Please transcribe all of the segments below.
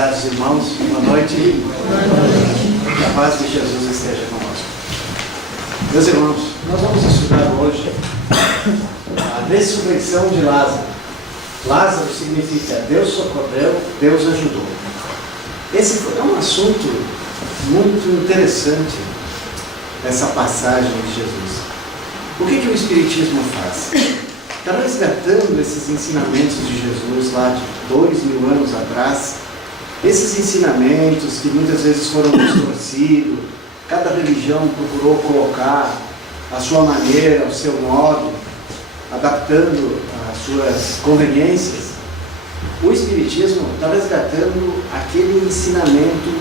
Dados irmãos, boa noite. Que a paz de Jesus esteja conosco. Meus irmãos, nós vamos estudar hoje a ressurreição de Lázaro. Lázaro significa Deus socorreu, Deus ajudou. Esse é um assunto muito interessante, essa passagem de Jesus. O que o Espiritismo faz? Está resgatando esses ensinamentos de Jesus lá de 2000 anos atrás, esses ensinamentos que muitas vezes foram distorcidos, cada religião procurou colocar a sua maneira, o seu modo, adaptando às suas conveniências. O Espiritismo está resgatando aquele ensinamento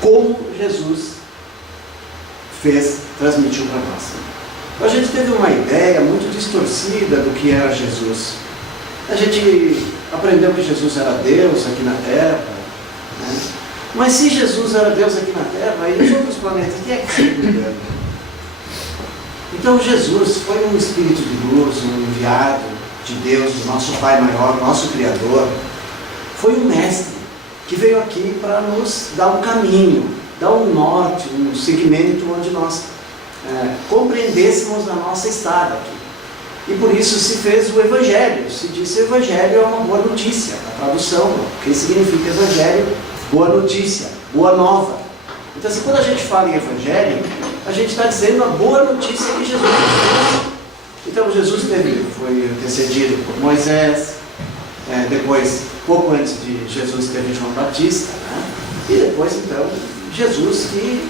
como Jesus transmitiu para nós. A gente teve uma ideia muito distorcida do que era Jesus. A gente aprendeu que Jesus era Deus aqui na Terra, né? Mas se Jesus era Deus aqui na Terra, e nos outros planetas, quem é que se cuidando? Então Jesus foi um espírito de luz, um enviado de Deus, do nosso Pai maior, nosso Criador. Foi um mestre que veio aqui para nos dar um caminho, dar um norte, um segmento onde nós compreendêssemos a nossa estada aqui. E por isso se fez o Evangelho. Se disse Evangelho é uma boa notícia, a tradução, o que significa Evangelho? Boa notícia, boa nova. Então assim, quando a gente fala em Evangelho, a gente está dizendo a boa notícia que Jesus fez. Então Jesus foi antecedido por Moisés, depois, pouco antes de Jesus teve João Batista, né? E depois então Jesus que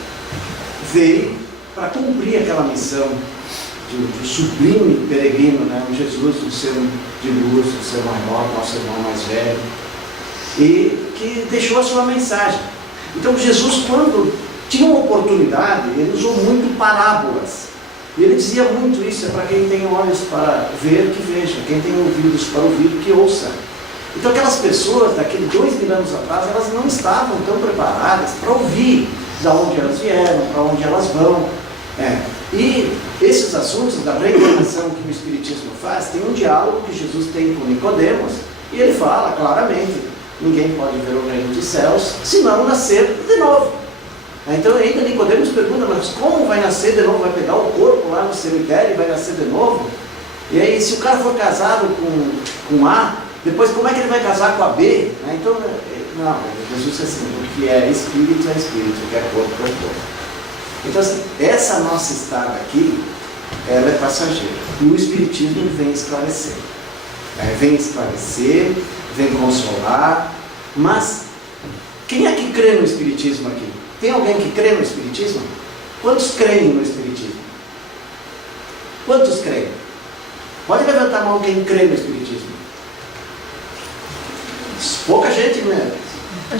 veio para cumprir aquela missão de sublime peregrino, né? O Jesus, o ser de luz, o ser maior, nosso irmão mais velho, e que deixou a sua mensagem. Então Jesus, quando tinha uma oportunidade, ele usou muito parábolas. E ele dizia muito isso, é para quem tem olhos para ver, que veja, quem tem ouvidos para ouvir, que ouça. Então aquelas pessoas, daqueles 2000 anos atrás, elas não estavam tão preparadas para ouvir de onde elas vieram, para onde elas vão. E esses assuntos da reencarnação que o Espiritismo faz, tem um diálogo que Jesus tem com Nicodemos, e ele fala claramente, ninguém pode ver o reino dos céus, se não nascer de novo. Então ainda Nicodemos pergunta, mas como vai nascer de novo? Vai pegar o corpo lá no cemitério e vai nascer de novo? E aí se o cara for casado com A, depois como é que ele vai casar com a B? Então, não, Jesus é assim, o que é espírito, o que é corpo, é corpo. Então assim, essa nossa estada aqui, ela é passageira. E o Espiritismo vem esclarecer. Vem consolar. Mas, quem é que crê no Espiritismo aqui? Tem alguém que crê no Espiritismo? Quantos creem no Espiritismo? Quantos creem? Pode levantar a mão quem crê no Espiritismo. Pouca gente, né?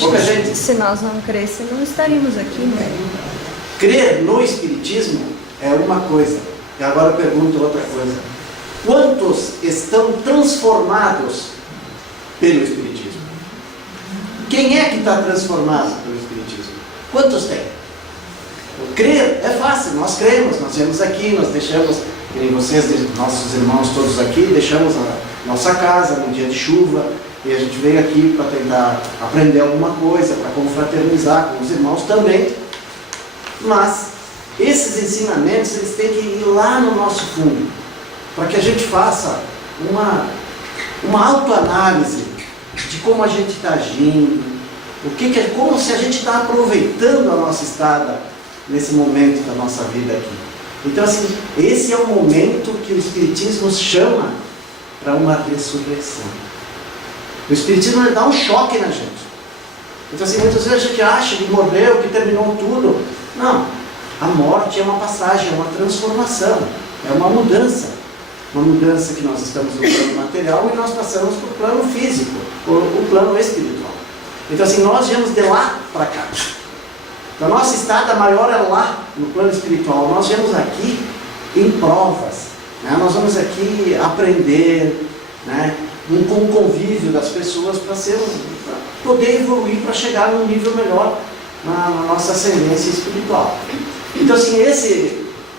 Pouca gente. Se nós não crescemos, não estaríamos aqui, né? Crer no Espiritismo é uma coisa. E agora eu pergunto outra coisa. Quantos estão transformados pelo Espiritismo? Quem é que está transformado pelo Espiritismo? Quantos tem? Crer é fácil, nós cremos, nós viemos aqui, nós deixamos, que nem vocês, nossos irmãos todos aqui, deixamos a nossa casa num dia de chuva, e a gente veio aqui para tentar aprender alguma coisa, para confraternizar com os irmãos também. Mas esses ensinamentos, eles têm que ir lá no nosso fundo, para que a gente faça uma autoanálise de como a gente está agindo, como se a gente está aproveitando a nossa estada nesse momento da nossa vida aqui. Então assim, esse é o momento que o Espiritismo chama para uma ressurreição. O Espiritismo ele dá um choque na gente. Então assim, muitas vezes a gente acha que morreu, que terminou tudo. Não, a morte é uma passagem, é uma transformação, é uma mudança que nós estamos no plano material e nós passamos para o plano físico, o plano espiritual. Então assim, nós viemos de lá para cá. Então a nossa estada maior é lá, no plano espiritual. Nós viemos aqui em provas, né? Nós vamos aqui aprender, né? Com o convívio das pessoas para poder evoluir, para chegar num nível melhor na nossa ascendência espiritual. Então assim,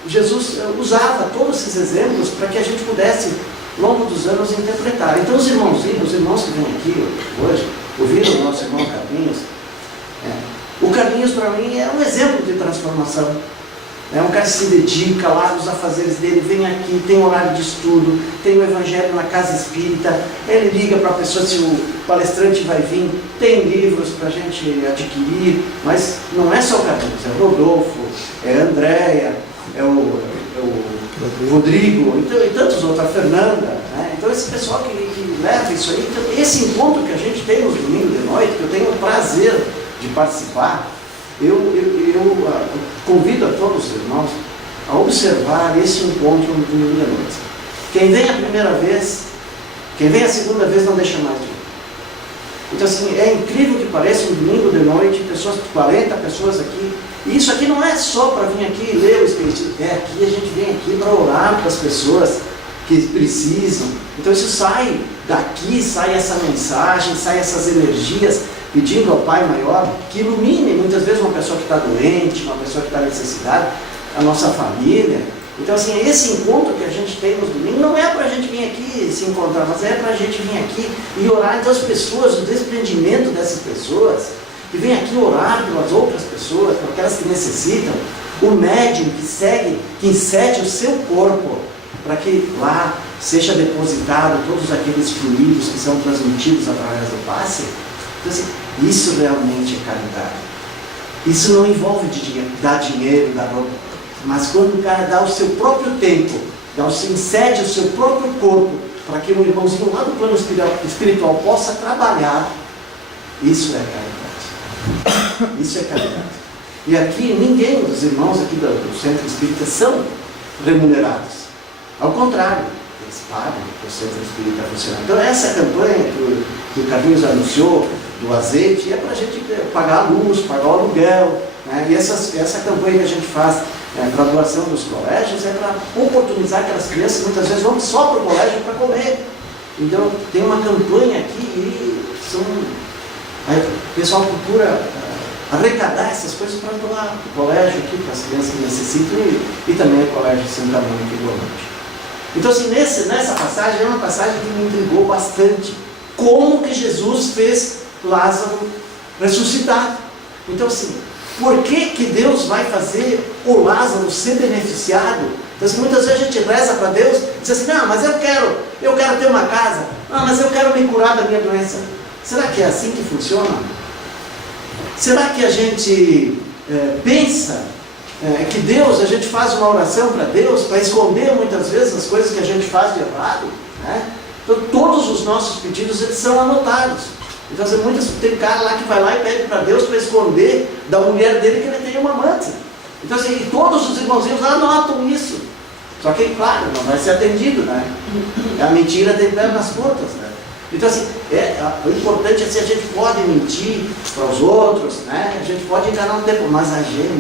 Jesus usava todos esses exemplos para que a gente pudesse, ao longo dos anos, interpretar. Então os irmãos que vêm aqui hoje, ouviram o nosso irmão Carlinhos? O Carlinhos, para mim, é um exemplo de transformação. É um cara que se dedica lá nos afazeres dele, vem aqui, tem horário de estudo, tem o evangelho na casa espírita, ele liga para a pessoa se o palestrante vai vir, tem livros para a gente adquirir, mas não é só o Carlinhos, é o Rodolfo, é a Andréia, é o Rodrigo, então, e tantos outros, a Fernanda, né? Então esse pessoal que leva isso aí, então, esse encontro que a gente tem nos domingos de noite, que eu tenho o prazer de participar, eu convido a todos os irmãos a observar esse encontro no domingo de noite. Quem vem a primeira vez, quem vem a segunda vez não deixa mais de ir. Então assim, é incrível que pareça um domingo de noite, 40 pessoas aqui, e isso aqui não é só para vir aqui e ler o Espiritismo, aqui a gente vem aqui para orar para as pessoas que precisam. Então isso sai daqui, sai essa mensagem, sai essas energias, pedindo ao Pai Maior que ilumine muitas vezes uma pessoa que está doente, uma pessoa que está necessitada, a nossa família. Então assim, esse encontro que a gente tem nos domingos não é para a gente vir aqui se encontrar, mas é para a gente vir aqui e orar pelas pessoas, o desprendimento dessas pessoas, que vem aqui orar pelas outras pessoas, por aquelas que necessitam, o médium que segue, que incede o seu corpo, para que lá seja depositado todos aqueles fluidos que são transmitidos através do passe. Então, assim, isso realmente é caridade. Isso não envolve dar dinheiro, dar roupa, mas quando o cara dá o seu próprio tempo, incede o seu próprio corpo, para que um irmãozinho lá do plano espiritual possa trabalhar, isso é caridade. Isso é caridade. E aqui, ninguém dos irmãos aqui do Centro Espírita são remunerados. Ao contrário, eles pagam para o Centro Espírita funcionar. Então, essa campanha que o Carlinhos anunciou, do azeite, é para a gente pagar a luz, pagar o aluguel, né? E essa campanha que a gente faz para a doação dos colégios é para oportunizar aquelas crianças que muitas vezes vão só para o colégio para comer. Então, tem uma campanha aqui e o pessoal procura arrecadar essas coisas para doar para o colégio aqui, para as crianças que necessitam e também o colégio Santa Mônica e Golante. Então, assim, nessa passagem, é uma passagem que me intrigou bastante. Como que Jesus fez Lázaro ressuscitar? Então, assim, por que Deus vai fazer o Lázaro ser beneficiado? Então, assim, muitas vezes a gente reza para Deus e diz assim, não, mas eu quero ter uma casa, não, mas eu quero me curar da minha doença. Será que é assim que funciona? Será que a gente pensa que Deus, a gente faz uma oração para Deus para esconder muitas vezes as coisas que a gente faz de errado, né? Então todos os nossos pedidos eles são anotados. Então tem cara lá que vai lá e pede para Deus para esconder da mulher dele que ele tem uma amante. Então assim, e todos os irmãozinhos anotam isso. Só que, claro, não vai ser atendido, né? A mentira tem pernas curtas, né? Então assim, o importante é se a gente pode mentir para os outros, né? A gente pode enganar um tempo, mas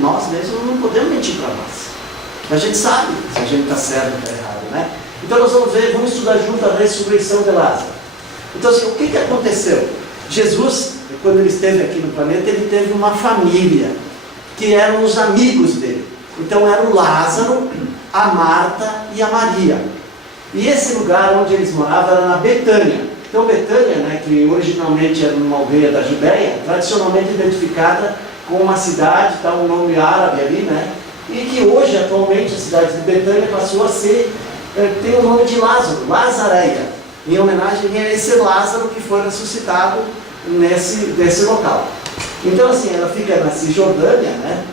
nós mesmos não podemos mentir para nós. A gente sabe se a gente está certo ou está errado, né? Então nós vamos estudar junto a ressurreição de Lázaro. Então assim, o que aconteceu? Jesus, quando ele esteve aqui no planeta, ele teve uma família, que eram os amigos dele. Então era o Lázaro, a Marta e a Maria. E esse lugar onde eles moravam era na Betânia. Então Betânia, né, que originalmente era uma aldeia da Judéia, tradicionalmente identificada com uma cidade, tá, um nome árabe ali, né? E que hoje, atualmente, a cidade de Betânia passou a ser, tem o nome de Lázaro, Lazareia, em homenagem a esse Lázaro que foi ressuscitado nesse local. Então assim, ela fica na Cisjordânia, né?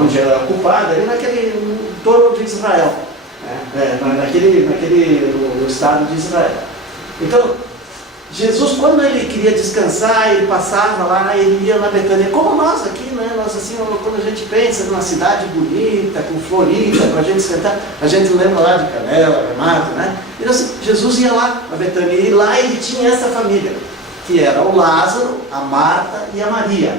Onde ela é ocupada, ali no torno de Israel, né? No estado de Israel. Então, Jesus, quando ele queria descansar, ele passava lá, ele ia na Betânia, como nós aqui, né? Nós assim, quando a gente pensa numa cidade bonita, com florida, para a gente sentar, a gente lembra lá de Canela, Remata, né? Então assim, Jesus ia lá na Betânia, e lá ele tinha essa família, que era o Lázaro, a Marta e a Maria.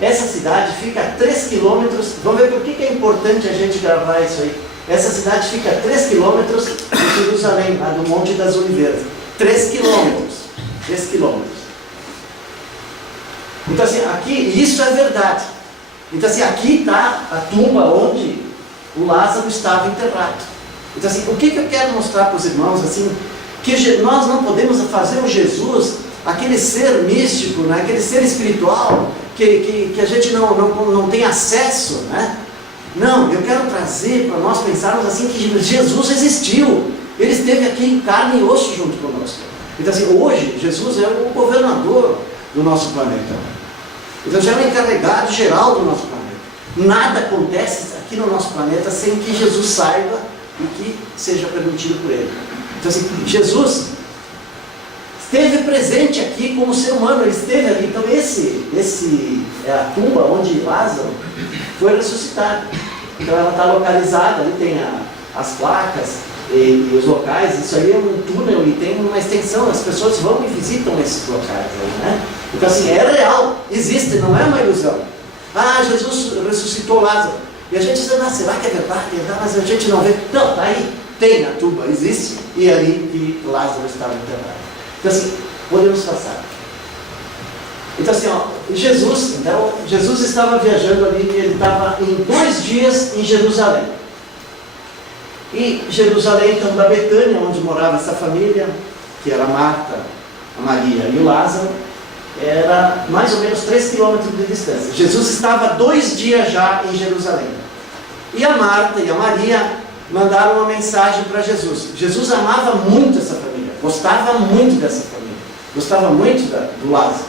Essa cidade fica a 3 quilômetros, vamos ver por que é importante a gente gravar isso aí. Essa cidade fica a 3 quilômetros de Jerusalém, lá do Monte das Oliveiras. 3 quilômetros. 3 quilômetros. Então assim, aqui, isso é verdade. Então assim, aqui está a tumba onde o Lázaro estava enterrado. Então assim, o que eu quero mostrar para os irmãos, assim, que nós não podemos fazer o Jesus aquele ser místico, né? Aquele ser espiritual que a gente não tem acesso, né? Não, eu quero trazer para nós pensarmos assim que Jesus existiu, ele esteve aqui em carne e osso junto conosco. Então assim, hoje Jesus é o governador do nosso planeta, então já é o encarregado geral do nosso planeta. Nada acontece aqui no nosso planeta sem que Jesus saiba e que seja permitido por ele. Então assim, Jesus esteve presente aqui como ser humano, ele esteve ali. Então esse é a tumba onde Lázaro foi ressuscitado. Então ela está localizada, ali tem as placas e os locais. Isso aí é um túnel e tem uma extensão, as pessoas vão e visitam esses locais aí, né? Então assim, é real, existe, não é uma ilusão. Ah, Jesus ressuscitou Lázaro, e a gente diz, será que é verdade? Mas a gente não vê. Não, está aí, tem a tumba, existe, e é ali que Lázaro estava enterrado. Então assim, podemos passar. Então assim, Jesus estava viajando ali, ele estava em 2 dias em Jerusalém. E Jerusalém, então, da Betânia, onde morava essa família, que era Marta, a Maria e o Lázaro, era mais ou menos 3 quilômetros de distância. Jesus estava 2 dias já em Jerusalém. E a Marta e a Maria mandaram uma mensagem para Jesus. Jesus amava muito essa família, gostava muito dessa família, gostava muito do Lázaro.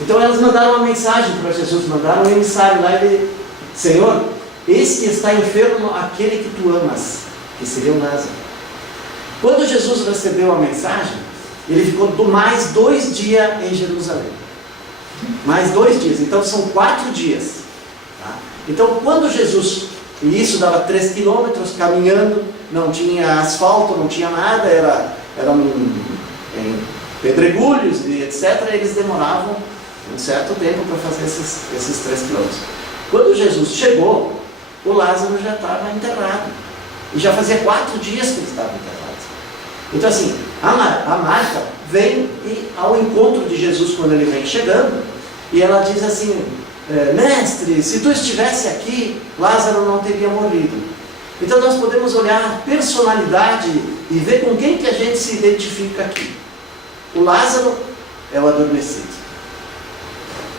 Então elas mandaram uma mensagem para Jesus, mandaram um emissário lá e ele, Senhor, eis que está enfermo aquele que tu amas, que seria o Lázaro. Quando Jesus recebeu a mensagem, ele ficou mais 2 dias em Jerusalém. Mais 2 dias, então são 4 dias. Tá? Então quando Jesus, e isso dava 3 quilômetros caminhando, não tinha asfalto, não tinha nada, eram em pedregulhos e etc. Eles demoravam um certo tempo para fazer esses 3 quilômetros. Quando Jesus chegou, o Lázaro já estava enterrado. E já fazia 4 dias que ele estava enterrado. Então assim, a Marta vem ao encontro de Jesus quando ele vem chegando, e ela diz assim, mestre, se tu estivesse aqui, Lázaro não teria morrido. Então nós podemos olhar a personalidade e ver com quem que a gente se identifica aqui. O Lázaro é o adormecido.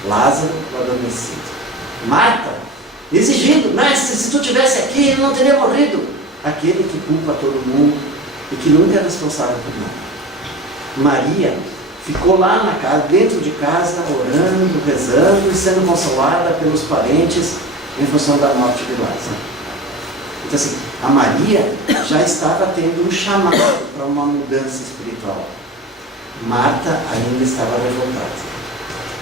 Lázaro, o adormecido. Marta, exigindo, mestre, se tu estivesse aqui, ele não teria morrido. Aquele que culpa todo mundo e que nunca é responsável por nada. Maria ficou lá na casa, dentro de casa, orando, rezando e sendo consolada pelos parentes em função da morte de Lázaro. Então assim, a Maria já estava tendo um chamado para uma mudança espiritual. Marta ainda estava revoltada.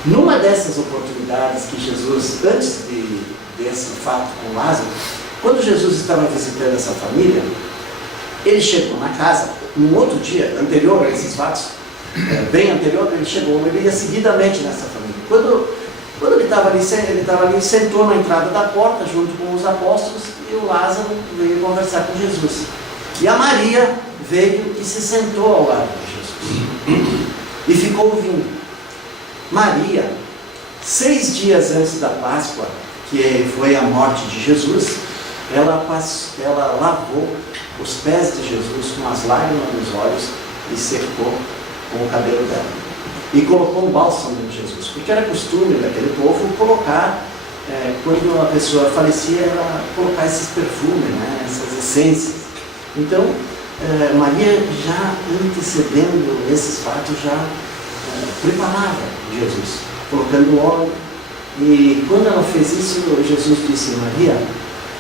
Numa dessas oportunidades que Jesus, antes desse fato com Lázaro, quando Jesus estava visitando essa família, ele chegou na casa, num outro dia, anterior a esses fatos, bem anterior, ele ia seguidamente nessa família. Quando ele estava ali, sentou na entrada da porta, junto com os apóstolos, e o Lázaro veio conversar com Jesus. E a Maria veio e se sentou ao lado de Jesus. E ficou ouvindo. Maria, 6 dias antes da Páscoa, que foi a morte de Jesus, ela lavou os pés de Jesus com as lágrimas nos olhos e secou com o cabelo dela. E colocou um bálsamo em Jesus, porque era costume daquele povo colocar, quando a pessoa falecia, era colocar esses perfumes, né, essas essências. Então, Maria, já antecedendo esses fatos, já preparava Jesus, colocando óleo. E quando ela fez isso, Jesus disse, Maria,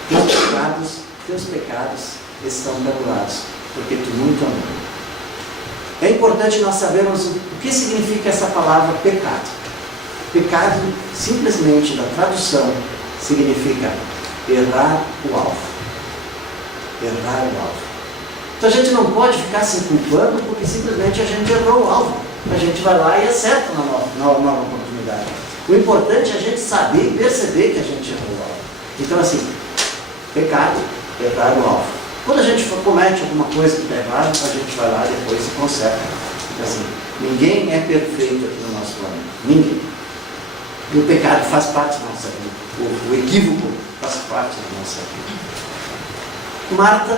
teus pecados estão perdoados, porque tu muito amou. É importante nós sabermos o que significa essa palavra pecado. Pecado, simplesmente, na tradução, significa errar o alvo. Errar o alvo. Então a gente não pode ficar se culpando porque simplesmente a gente errou o alvo. A gente vai lá e acerta na nova oportunidade. O importante é a gente saber e perceber que a gente errou o alvo. Então assim, pecado, errar o alvo. Quando a gente comete alguma coisa que está errada, a gente vai lá e depois se conserta. Então, assim, ninguém é perfeito aqui no nosso planeta. Ninguém. E o pecado faz parte da nossa vida. O equívoco faz parte da nossa vida. Marta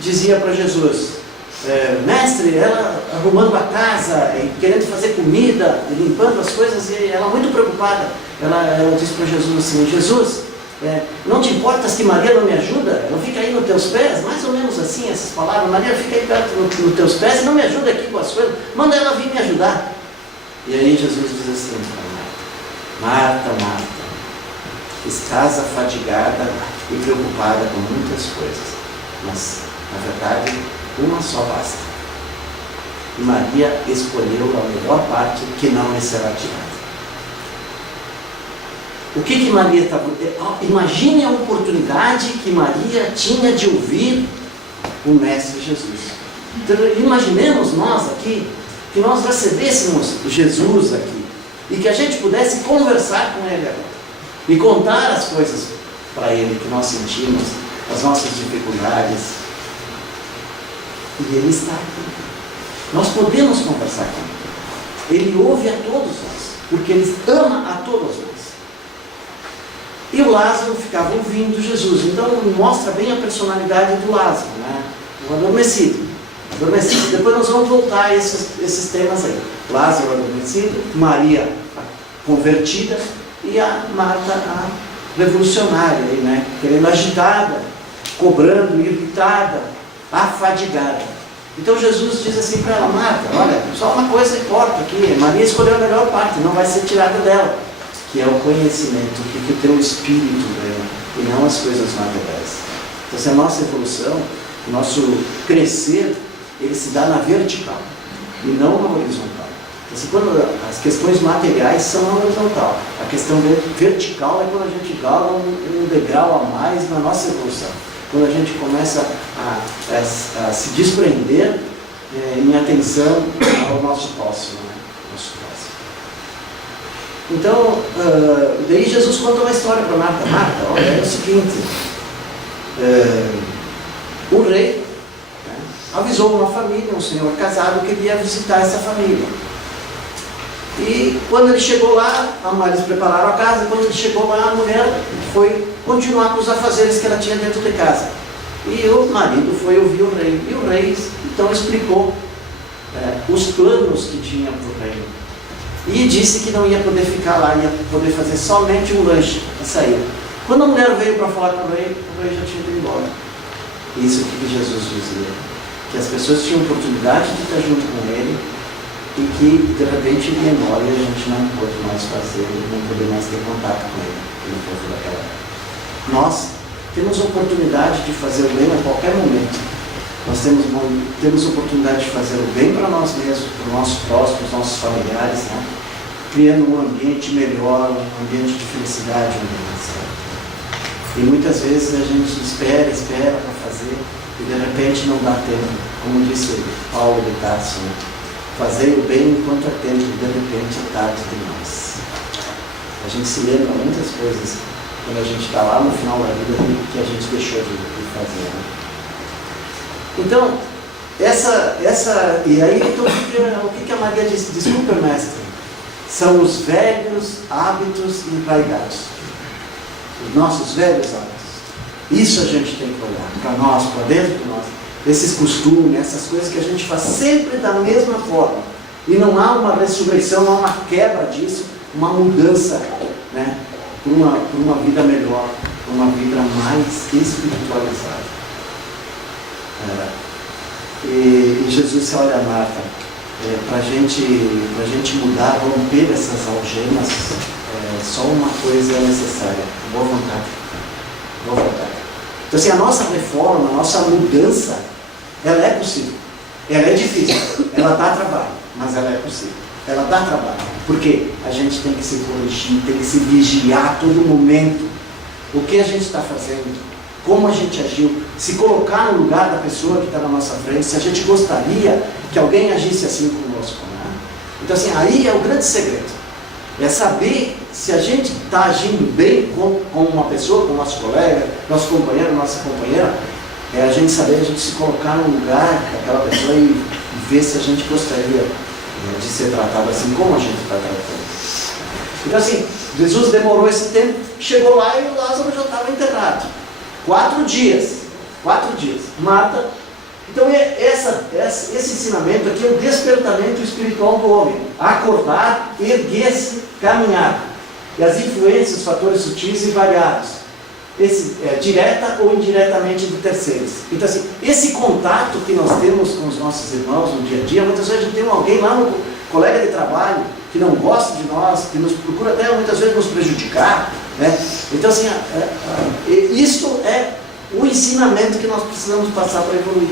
dizia para Jesus, mestre, ela arrumando a casa, querendo fazer comida, limpando as coisas, e ela muito preocupada. Ela disse para Jesus assim: Jesus, não te importas que Maria não me ajuda? Ela fica aí nos teus pés, mais ou menos assim, essas palavras. Maria fica aí perto nos teus pés e não me ajuda aqui com as coisas, manda ela vir me ajudar. E aí Jesus diz assim para Marta: Marta, Marta, estás afadigada e preocupada com muitas coisas, mas na verdade uma só basta. E Maria escolheu a melhor parte, que não lhe será tirada. O que Maria estava... Imagine a oportunidade que Maria tinha de ouvir o Mestre Jesus. Então, imaginemos nós aqui, que nós recebêssemos Jesus aqui, e que a gente pudesse conversar com Ele agora, e contar as coisas para Ele que nós sentimos, as nossas dificuldades. E Ele está aqui. Nós podemos conversar com Ele. Ele ouve a todos nós, porque Ele ama a todos nós. E o Lázaro ficava ouvindo Jesus. Então mostra bem a personalidade do Lázaro, né? O adormecido. Depois nós vamos voltar a esses temas aí. Lázaro adormecido, Maria convertida e a Marta a revolucionária, aí, né? Querendo agitada, cobrando, irritada, afadigada. Então Jesus diz assim para ela: Marta, olha, só uma coisa importa aqui, Maria escolheu a melhor parte, não vai ser tirada dela, que é o conhecimento, que o teu espírito ganha, e não as coisas materiais. Então, essa é a nossa evolução, o nosso crescer, ele se dá na vertical, e não na horizontal. Então, quando as questões materiais são na horizontal, a questão vertical é quando a gente gala um degrau a mais na nossa evolução. Quando a gente começa a se desprender em atenção ao nosso próximo, né? Então, daí Jesus conta uma história para Marta. Marta, olha, é o seguinte, o rei, né, avisou uma família, um senhor casado, que ia visitar essa família. E quando ele chegou lá, eles prepararam a casa. Quando ele chegou lá, a mulher foi continuar com os afazeres que ela tinha dentro de casa. E o marido foi ouvir o rei. E o rei então explicou os planos que tinha para o reino. E disse que não ia poder ficar lá, ia poder fazer somente um lanche para sair. Quando a mulher veio para falar com o rei já tinha ido embora. Isso que Jesus dizia, que as pessoas tinham oportunidade de estar junto com ele, e que de repente ele ia embora e a gente não pôde mais fazer, não poder mais ter contato com ele, no povo daquela época. Nós temos oportunidade de fazer o bem a qualquer momento. Nós temos oportunidade de fazer o bem para nós mesmos, para o nosso próximo, para os nossos familiares, né? Criando um ambiente melhor, um ambiente de felicidade, um ambiente certo. E muitas vezes a gente espera para fazer, e de repente não dá tempo, como disse Paulo de Tarso, né? Fazer o bem enquanto é tempo, de repente é tarde demais. A gente se lembra muitas coisas quando a gente está lá no final da vida que a gente deixou de fazer, né? Então, e aí então, o que a Maria disse? Desculpa, mestre, são os velhos hábitos enraigados, os nossos velhos hábitos. Isso a gente tem que olhar para nós, para dentro de nós, esses costumes, essas coisas que a gente faz sempre da mesma forma, e não há uma ressurreição, não há uma quebra disso, uma mudança, né, para uma vida melhor, para uma vida mais espiritualizada. E Jesus disse: olha, Marta, para a gente mudar, romper essas algemas, só uma coisa é necessária: boa vontade. Boa vontade. Então, assim, a nossa reforma, a nossa mudança, ela é possível. Ela é difícil, ela dá trabalho, mas ela é possível. Ela dá trabalho, porque a gente tem que se corrigir, tem que se vigiar a todo momento. O que a gente está fazendo? Como a gente agiu, se colocar no lugar da pessoa que está na nossa frente, se a gente gostaria que alguém agisse assim conosco, né? Então, assim, aí é o grande segredo, é saber se a gente está agindo bem com uma pessoa, com o nosso colega, nosso companheiro, nossa companheira, é a gente saber, a gente se colocar no lugar daquela pessoa e ver se a gente gostaria de ser tratado assim como a gente está tratando. Então, assim, Jesus demorou esse tempo, chegou lá e o Lázaro já estava enterrado. 4 dias. Marta Então esse ensinamento aqui é um despertamento espiritual do homem. Acordar, erguer-se, caminhar. E as influências, os fatores sutis e variados. Direta ou indiretamente de terceiros. Então assim, esse contato que nós temos com os nossos irmãos no dia a dia, muitas vezes a gente tem alguém lá no colega de trabalho que não gosta de nós, que nos procura até muitas vezes nos prejudicar, né? Então assim, isto é o ensinamento que nós precisamos passar para evoluir.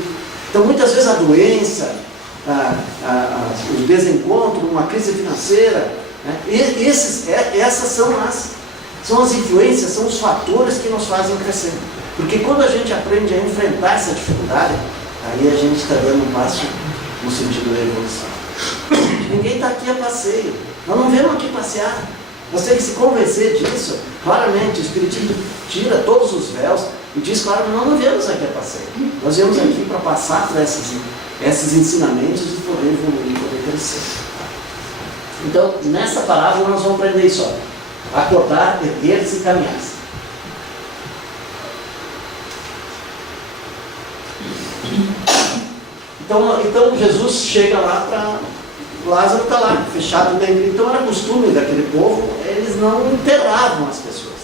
Então muitas vezes a doença, o desencontro, uma crise financeira, né? Essas são as influências, são os fatores que nos fazem crescer. Porque quando a gente aprende a enfrentar essa dificuldade, aí a gente está dando um passo no sentido da evolução. Ninguém está aqui a passeio. Nós não viemos aqui passear. Nós temos que se convencer disso. Claramente, o Espiritismo tira todos os véus e diz, claro, nós não viemos aqui a passeio. Nós viemos aqui para passar por esses ensinamentos e poder evoluir, poder crescer. Então, nessa parábola nós vamos aprender isso. Acordar, erguer-se e caminhar-se. Então Jesus chega lá para... Lázaro está lá, fechado dentro. Então era costume daquele povo, eles não enterravam as pessoas.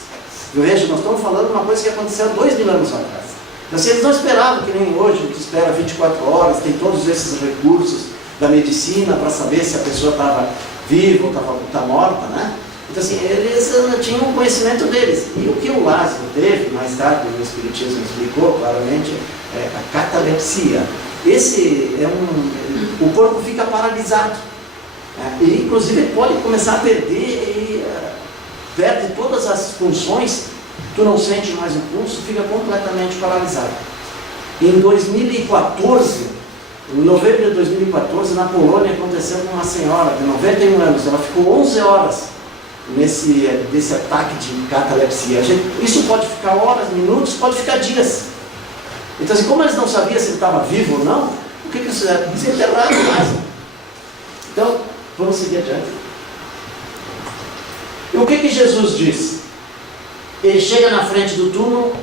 Veja, nós estamos falando de uma coisa que aconteceu 2000 anos atrás. Então, assim, eles não esperavam, que nem hoje, a gente espera 24 horas, tem todos esses recursos da medicina para saber se a pessoa estava viva ou está morta, né? Então assim, eles tinham o conhecimento deles. E o que o Lázaro teve, mais tarde o Espiritismo explicou claramente, é a catalepsia. O corpo fica paralisado. E inclusive pode começar a perder, perde todas as funções, tu não sente mais o pulso, fica completamente paralisado. Em 2014, em novembro de 2014, na Polônia, aconteceu com uma senhora de 91 anos, ela ficou 11 horas desse ataque de catalepsia. Isso pode ficar horas, minutos, pode ficar dias. Então, assim, como eles não sabiam se ele estava vivo ou não, o que eles fizeram? Eles enterraram mais. Então, vamos seguir adiante. E o que Jesus diz? Ele chega na frente do túmulo,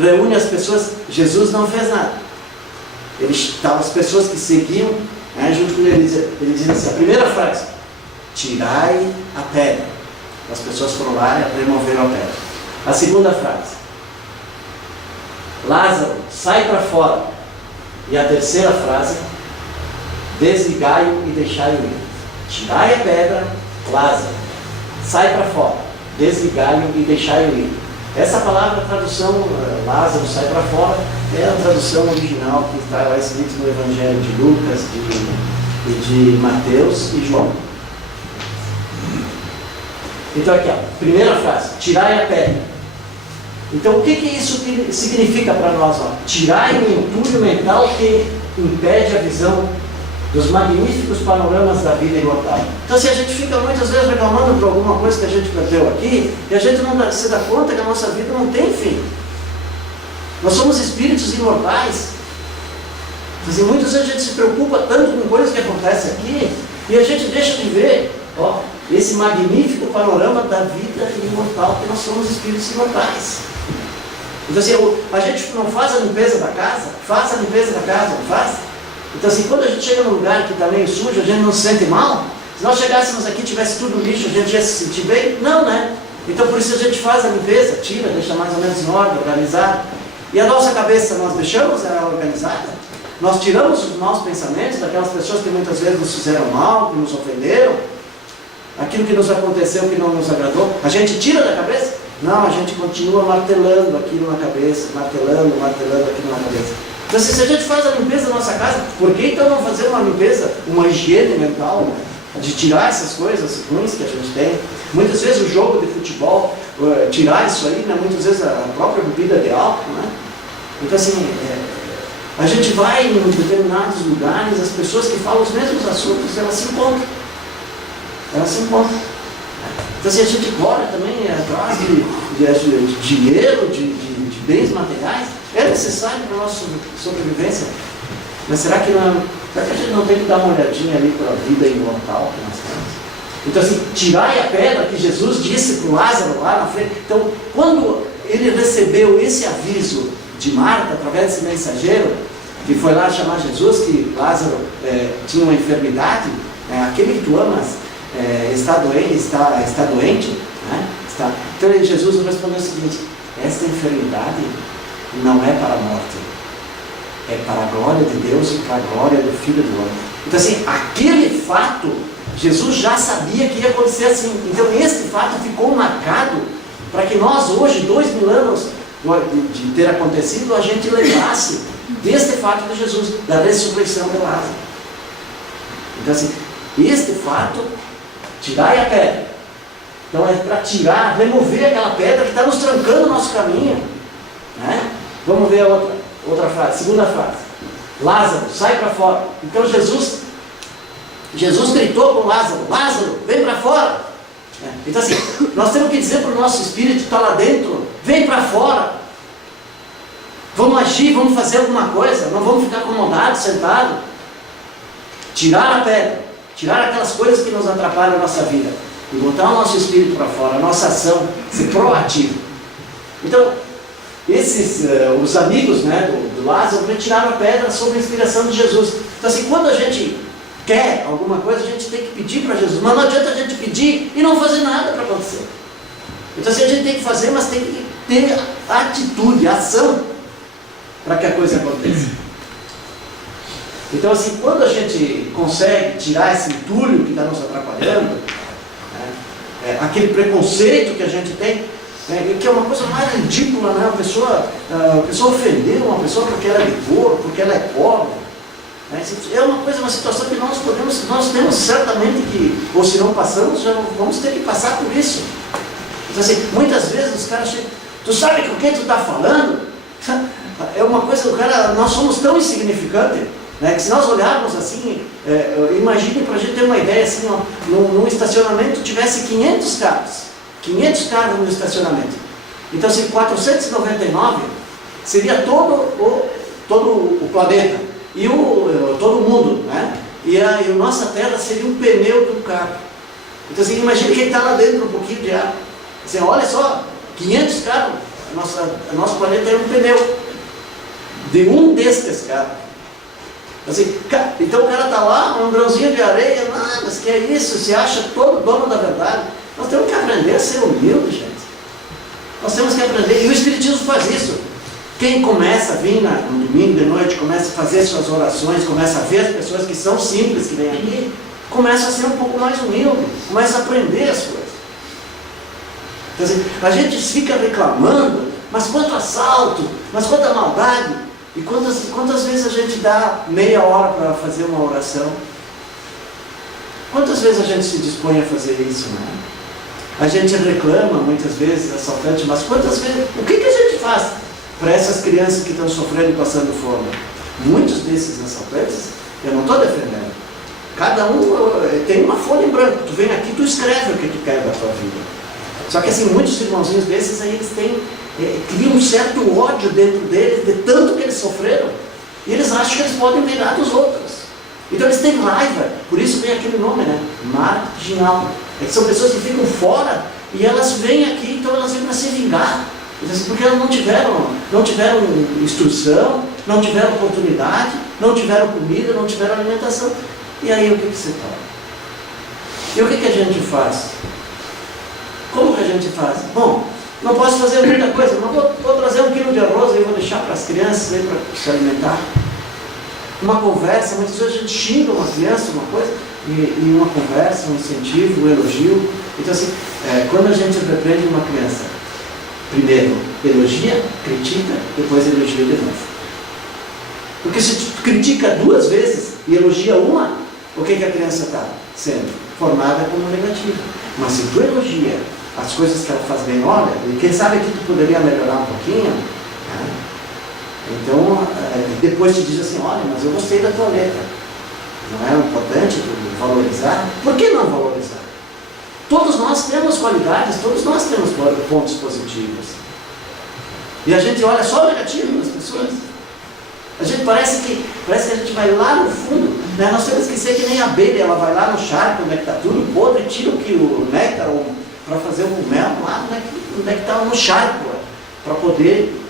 reúne as pessoas. Jesus não fez nada. As pessoas que seguiam, né, junto com ele diz assim, a primeira frase: tirai a pedra. As pessoas foram lá e removeram a pedra. A segunda frase: Lázaro, sai para fora. E a terceira frase: desligai-o e deixai-o ir. Tirai a pedra, Lázaro, sai para fora, desligai-o e deixai-o ir. Essa palavra, a tradução, Lázaro, sai para fora, é a tradução original que está lá escrito no Evangelho de Lucas, de Mateus e João. Então aqui, primeira frase: tirai a pedra. Então o que isso significa para nós? Tirai o entulho mental que impede a visão dos magníficos panoramas da vida imortal. Então se a gente fica muitas vezes reclamando por alguma coisa que a gente perdeu aqui, e a gente não se dá conta que a nossa vida não tem fim. Nós somos espíritos imortais. Assim, muitas vezes a gente se preocupa tanto com coisas que acontecem aqui, e a gente deixa de ver esse magnífico panorama da vida imortal, que nós somos espíritos imortais. Então assim, a gente não faz a limpeza da casa? Faz a limpeza da casa, não faz? Então assim, quando a gente chega num lugar que está meio sujo, a gente não se sente mal? Se nós chegássemos aqui e tivesse tudo lixo, a gente ia se sentir bem? Não, né? Então por isso a gente faz a limpeza, tira, deixa mais ou menos em ordem, organizado. E a nossa cabeça, nós deixamos ela organizada? Nós tiramos os maus pensamentos daquelas pessoas que muitas vezes nos fizeram mal, que nos ofenderam? Aquilo que nos aconteceu, que não nos agradou, a gente tira da cabeça? Não, a gente continua martelando aquilo na cabeça, martelando aquilo na cabeça. Então, se a gente faz a limpeza da nossa casa, por que então não fazer uma limpeza, uma higiene mental, né? De tirar essas coisas ruins que a gente tem? Muitas vezes o jogo de futebol, tirar isso aí, né? Muitas vezes a própria bebida de álcool, né? Então, assim, a gente vai em determinados lugares, as pessoas que falam os mesmos assuntos, elas se encontram. Então, se a gente corre também atrás de dinheiro, de bens materiais, é necessário para a nossa sobrevivência. Mas será que a gente não tem que dar uma olhadinha ali para a vida imortal que nós temos? Então, assim, tirai a pedra que Jesus disse para o Lázaro lá na frente. Então, quando ele recebeu esse aviso de Marta, através desse mensageiro, que foi lá chamar Jesus, que Lázaro tinha uma enfermidade, aquele que tu amas está doente, né? Então Jesus respondeu o seguinte: esta enfermidade não é para a morte, é para a glória de Deus e para a glória do Filho do Homem. Então assim, aquele fato, Jesus já sabia que ia acontecer assim. Então este fato ficou marcado para que nós hoje, 2000 anos de ter acontecido, a gente lembrasse deste fato de Jesus, da ressurreição de Lázaro. Então assim, este fato, tirai a pedra. Então é para tirar, remover aquela pedra que está nos trancando o nosso caminho, né? Vamos ver a outra frase, segunda frase. Lázaro, sai para fora. Então Jesus gritou com Lázaro: Lázaro, vem para fora. Então assim, nós temos que dizer para o nosso espírito que está lá dentro: vem para fora. Vamos agir, vamos fazer alguma coisa, não vamos ficar acomodados, sentados. Tirar a pedra, tirar aquelas coisas que nos atrapalham a nossa vida e botar o nosso espírito para fora, a nossa ação, ser proativo. Então, os amigos, né, do Lázaro retiraram a pedra sob a inspiração de Jesus. Então assim, quando a gente quer alguma coisa, a gente tem que pedir para Jesus, mas não adianta a gente pedir e não fazer nada para acontecer. Então assim, a gente tem que fazer, mas tem que ter atitude, ação, para que a coisa aconteça. Então assim, quando a gente consegue tirar esse entulho que está nos atrapalhando, né, aquele preconceito que a gente tem, que é uma coisa mais ridícula, né? A pessoa ofendeu uma pessoa porque ela é de cor, porque ela é pobre, né? É uma situação que nós temos certamente que, ou se não passamos, já vamos ter que passar por isso. Então assim, muitas vezes os caras chegam: tu sabe com quem tu está falando? É uma coisa, nós somos tão insignificantes, né, que se nós olharmos assim, imagine para a gente ter uma ideia, assim, ó, num estacionamento tivesse 500 carros no estacionamento. Então, assim, 499 seria todo o planeta e todo o mundo, né? E a nossa Terra seria um pneu de um carro. Então, assim, imagine quem está lá dentro, um pouquinho de ar. Assim, olha só, 500 carros, nosso planeta é um pneu de um destes carros. Assim, então o cara está lá, um grãozinho de areia, mas que é isso? Se acha todo dono da verdade. Nós temos que aprender a ser humilde, gente. Nós temos que aprender, e o Espiritismo faz isso. Quem começa a vir no domingo de noite, começa a fazer suas orações, começa a ver as pessoas que são simples, que vêm aqui, começa a ser um pouco mais humilde, começa a aprender as coisas. Então, assim, a gente fica reclamando, mas quanto assalto, mas quanta maldade, e quantas vezes a gente dá meia hora para fazer uma oração? Quantas vezes a gente se dispõe a fazer isso, né? A gente reclama muitas vezes, assaltante, mas quantas vezes, o que a gente faz para essas crianças que estão sofrendo e passando fome? Muitos desses assaltantes, eu não estou defendendo, cada um tem uma folha em branco, tu vem aqui, tu escreve o que tu quer da tua vida. Só que assim, muitos irmãozinhos desses aí, eles criam um certo ódio dentro deles, de tanto que eles sofreram, e eles acham que eles podem pegar dos outros. Então eles têm raiva, por isso vem aquele nome, né? Marginal. É que são pessoas que ficam fora e elas vêm aqui, então elas vêm para se vingar. Porque elas não tiveram instrução, não tiveram oportunidade, não tiveram comida, não tiveram alimentação. E aí o que você faz? E o que a gente faz? Como que a gente faz? Bom, não posso fazer muita coisa, mas vou trazer 1 quilo de arroz e vou deixar para as crianças aí para se alimentar. Uma conversa, muitas vezes a gente xinga uma criança, uma coisa, e uma conversa, um incentivo, um elogio. Então assim, quando a gente repreende uma criança, primeiro elogia, critica, depois elogia de novo. Porque se tu critica 2 vezes e elogia uma, o que a criança está sendo? Formada como negativa. Mas se tu elogia as coisas que ela faz bem, olha, e quem sabe que tu poderia melhorar um pouquinho, né? Então, depois te diz assim: olha, mas eu gostei da tua letra. Não é importante tu valorizar? Por que não valorizar? Todos nós temos qualidades, todos nós temos pontos positivos. E a gente olha só o negativo das pessoas. A gente parece que a gente vai lá no fundo, né? Nós temos que ser que nem a abelha, ela vai lá no charco, onde é que está tudo podre, tira o néctar para fazer o mel lá, onde é que está no charco, para poder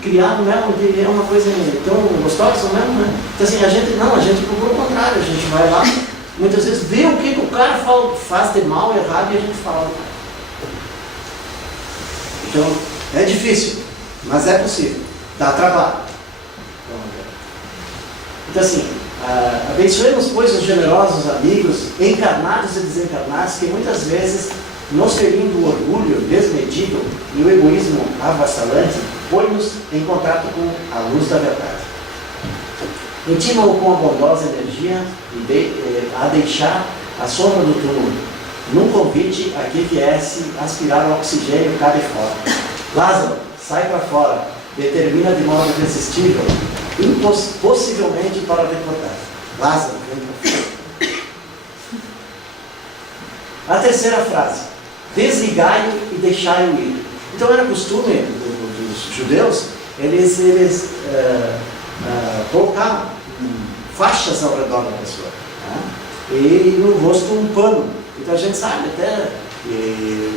Criado mesmo, é uma coisa tão gostosa mesmo, né? Então assim, a gente procura o contrário, a gente vai lá, muitas vezes vê o que o cara faz de mal, errado, e a gente fala. Então, é difícil, mas é possível, dá trabalho. Então assim, abençoemos, pois, os generosos amigos, encarnados e desencarnados, que muitas vezes, nos ferindo o orgulho desmedido e o egoísmo avassalante, põe-nos em contato com a luz da verdade. Intima-o com a bondosa energia a deixar a sombra do túmulo, num convite a que viesse aspirar o oxigênio cá de fora. Lázaro, sai para fora, determina de modo irresistível, possivelmente para deportar. Lázaro, vem para fora. A terceira frase: desligai-o e deixai-o ir. Então era costume dos judeus, eles colocavam faixas ao redor da pessoa, né? E no rosto um pano. Então a gente sabe até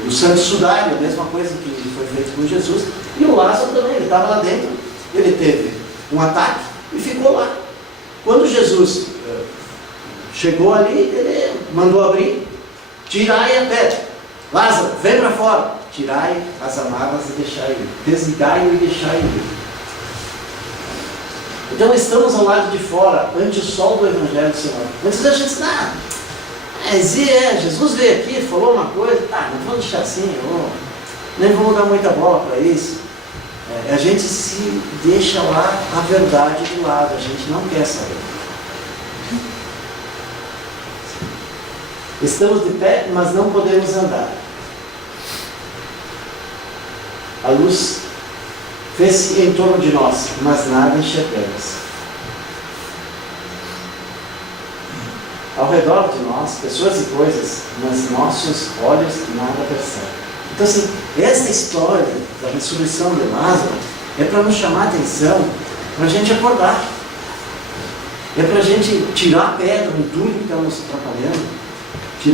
o sangue sudário, a mesma coisa que foi feito com Jesus. E o Lázaro também, ele estava lá dentro, ele teve um ataque e ficou lá. Quando Jesus chegou ali, ele mandou abrir, tirai a pedra. Lázaro, vem para fora. Tirai as amarras e deixai ir. Desligai-o e deixai ir. Então estamos ao lado de fora, ante o sol do Evangelho do Senhor. Muitas vezes a gente diz, Jesus veio aqui, falou uma coisa, não vamos deixar assim, nem vamos dar muita bola para isso. A gente se deixa lá a verdade do lado, a gente não quer saber. Estamos de pé, mas não podemos andar. A luz fez-se em torno de nós, mas nada enxergamos. Ao redor de nós, pessoas e coisas, mas nossos olhos nada percebem. Então assim, essa história da ressurreição de Lázaro é para nos chamar a atenção, para a gente acordar. É para a gente tirar a pedra, o entulho que está nos atrapalhando.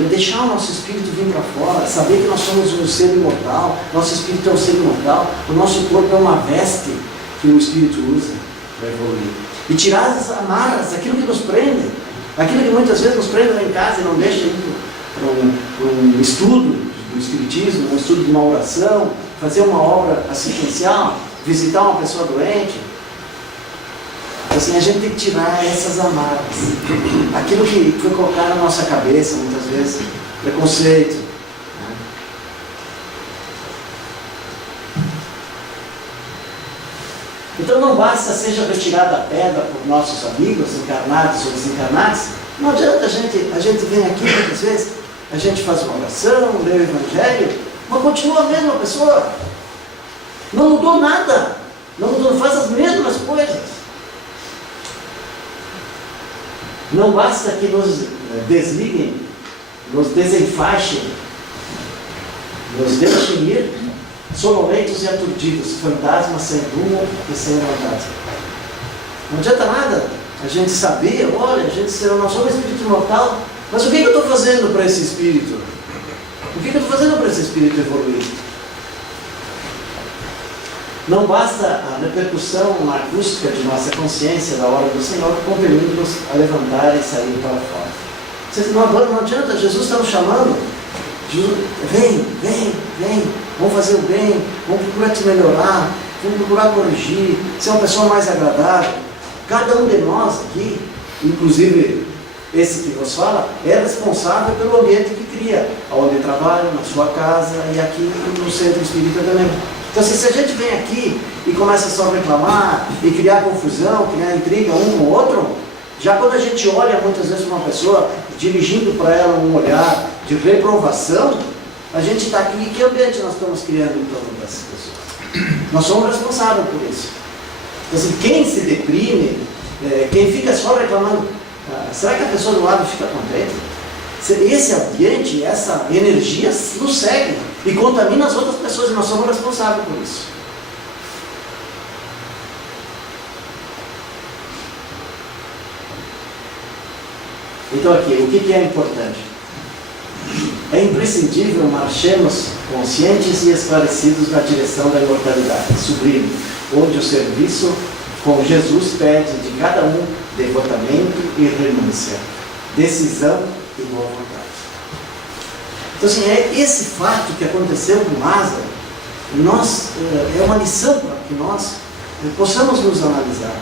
Deixar o nosso espírito vir para fora, saber que nós somos um ser imortal, nosso espírito é um ser imortal, o nosso corpo é uma veste que o espírito usa para evoluir. E tirar as amarras, aquilo que nos prende, aquilo que muitas vezes nos prende lá em casa e não deixa ir para um estudo do espiritismo, um estudo de uma oração, fazer uma obra assistencial, visitar uma pessoa doente. Assim, a gente tem que tirar essas amarras, aquilo que foi colocado na nossa cabeça, muitas vezes, preconceito. Né? Então não basta seja retirada a pedra por nossos amigos, encarnados ou desencarnados, não adianta a gente vem aqui muitas vezes, a gente faz uma oração, lê o Evangelho, mas continua a mesma pessoa, não mudou nada, não faz as mesmas coisas. Não basta que nos desliguem, nos desenfaixem, nos deixem ir, sonolentos e aturdidos, fantasmas sem rumo e sem vontade. Não adianta nada a gente saber, olha, nós somos espírito imortal, mas o que eu estou fazendo para esse espírito? O que eu estou fazendo para esse espírito evoluir? Não basta a repercussão acústica de nossa consciência da hora do Senhor, compelindo-nos a levantar e sair para fora. Não adianta, Jesus está nos chamando. Jesus, vem, vamos fazer o bem, vamos procurar te melhorar, vamos procurar corrigir, ser uma pessoa mais agradável. Cada um de nós aqui, inclusive esse que vos fala, é responsável pelo ambiente que cria, onde trabalha, na sua casa e aqui no centro espírita também. Então, se a gente vem aqui e começa só a reclamar e criar confusão, criar intriga um com o outro, já quando a gente olha muitas vezes para uma pessoa, dirigindo para ela um olhar de reprovação, a gente está aqui, que ambiente nós estamos criando em torno dessas pessoas? Nós somos responsáveis por isso. Então, assim, quem se deprime, quem fica só reclamando, será que a pessoa do lado fica contente? Esse ambiente, essa energia nos segue e contamina as outras pessoas, e nós somos responsáveis por isso. Então aqui, o que é importante? é imprescindível marchemos conscientes e esclarecidos na direção da imortalidade sublime, onde o serviço com Jesus pede de cada um devotamento e renúncia, decisão e boa vontade. Então, assim, é esse fato que aconteceu com Lázaro, é uma lição para que nós possamos nos analisar.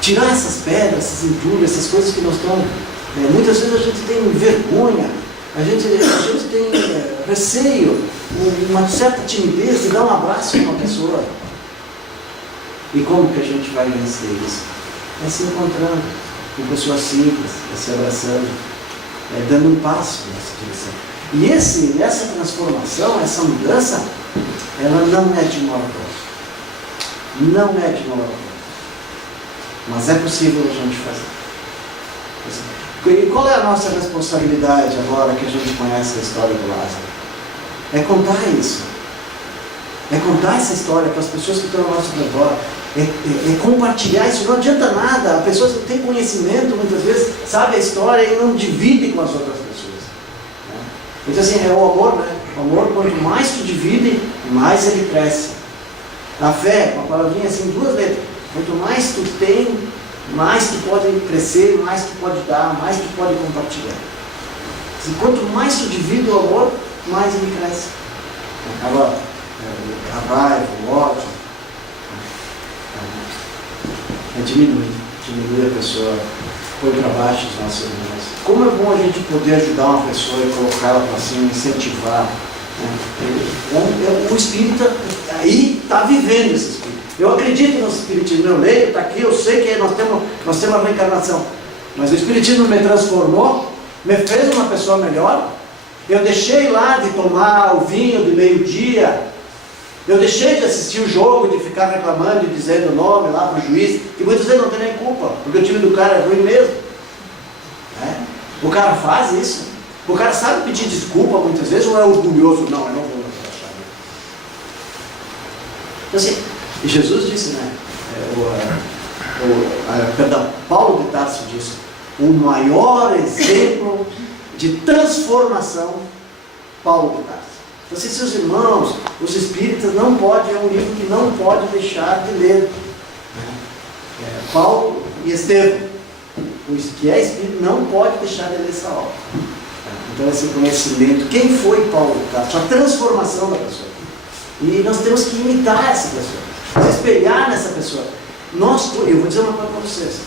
Tirar essas pedras, essas entulhas, essas coisas que nós estamos... muitas vezes a gente tem vergonha, a gente tem receio, uma certa timidez de dar um abraço a uma pessoa. E como que a gente vai vencer isso? É se encontrando com pessoas simples, se abraçando, dando um passo nessa direção. E essa transformação, essa mudança, ela não é de uma hora para outra. Não é de uma hora para outra. Mas é possível a gente fazer. E qual é a nossa responsabilidade agora que a gente conhece a história do Lázaro? É contar isso. É contar essa história para as pessoas que estão ao nosso redor. É compartilhar isso. Não adianta nada. A pessoa tem conhecimento, muitas vezes, sabe a história e não divide com as outras pessoas. Então, assim, é o amor, né? O amor, quanto mais tu divide, mais ele cresce. A fé, uma palavrinha assim, 2 letras. Quanto mais tu tem, mais tu pode crescer, mais tu pode dar, mais tu pode compartilhar. E quanto mais tu divide o amor, mais ele cresce. Acaba a raiva, o ódio. Diminui a pessoa, põe para baixo os nossos irmãos. Como é bom a gente poder ajudar uma pessoa e colocá-la para cima, incentivar. O espírita aí está vivendo esse espírito. Eu acredito no espiritismo, eu leio, está aqui, eu sei que nós temos a reencarnação. Mas o espiritismo me transformou, me fez uma pessoa melhor. Eu deixei lá de tomar o vinho de meio-dia. Eu deixei de assistir o jogo, de ficar reclamando e dizendo o nome lá para o juiz, que muitas vezes não tem nem culpa, porque o time do cara é ruim mesmo. O cara faz isso. O cara sabe pedir desculpa muitas vezes, ou é orgulhoso? Não, eu não vou achar. Então, assim, e Jesus disse, né? Perdão, Paulo de Tarso disse, o maior exemplo de transformação, Paulo de Tarso. Então, se seus irmãos, os espíritas, não podem, é um livro que não pode deixar de ler. Paulo e Estevão, o que é espírito, não pode deixar de ler essa obra. Então, esse conhecimento, quem foi Paulo de Tarso? A transformação da pessoa. E nós temos que imitar essa pessoa, se espelhar nessa pessoa. Eu vou dizer uma coisa para vocês,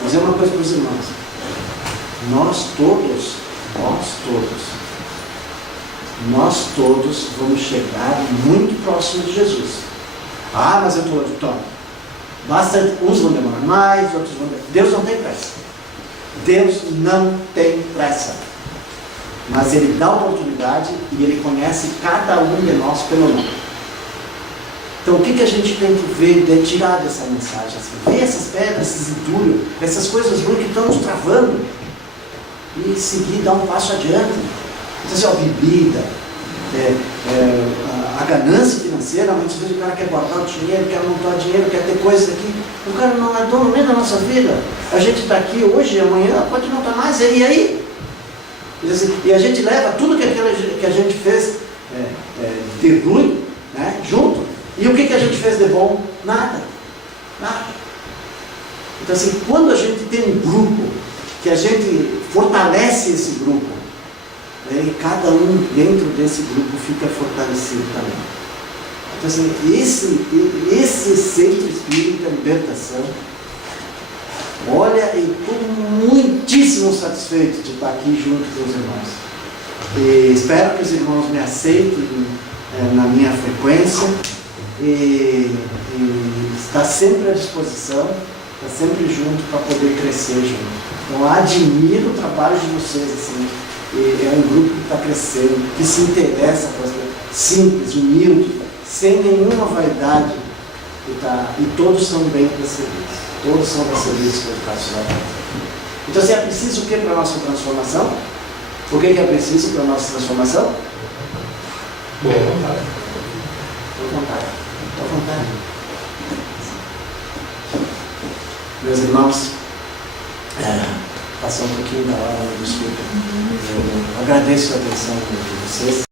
vou dizer uma coisa para os irmãos. Nós todos vamos chegar muito próximo de Jesus. Mas eu estou então. Basta, uns vão demorar mais, outros vão demorar. Deus não tem pressa. Deus não tem pressa. Mas Ele dá oportunidade e Ele conhece cada um de nós pelo nome. Então, o que a gente tem que ver, de tirar dessa mensagem? Assim, ver essas pedras, esses entulhos, essas coisas ruins que estão nos travando e seguir, dar um passo adiante. Então, assim, bebida, a ganância financeira, muitas vezes o cara quer guardar o dinheiro, quer montar dinheiro, quer ter coisas aqui. O cara não é dono nem da nossa vida. A gente está aqui hoje, amanhã pode não estar mais, e aí? E a gente leva tudo que a gente fez de ruim, né, junto. E o que a gente fez de bom? Nada. Então, assim, quando a gente tem um grupo, que a gente fortalece esse grupo, e cada um dentro desse grupo fica fortalecido também. Então, assim, esse centro espírita, libertação, olha, eu estou muitíssimo satisfeito de estar aqui junto com os irmãos. E espero que os irmãos me aceitem na minha frequência. E está sempre à disposição, está sempre junto para poder crescer junto. Então, admiro o trabalho de vocês, assim, é um grupo que está crescendo, que se interessa por coisas simples, humilde, sem nenhuma vaidade, e todos são bem recebidos, todos são recebidos pelo braço da vida. Então, assim, é preciso o que para a nossa transformação? O que é preciso para a nossa transformação? Boa vontade. Boa vontade. Boa vontade. Meus irmãos, passar um pouquinho da hora, desculpa. Eu agradeço a atenção de vocês.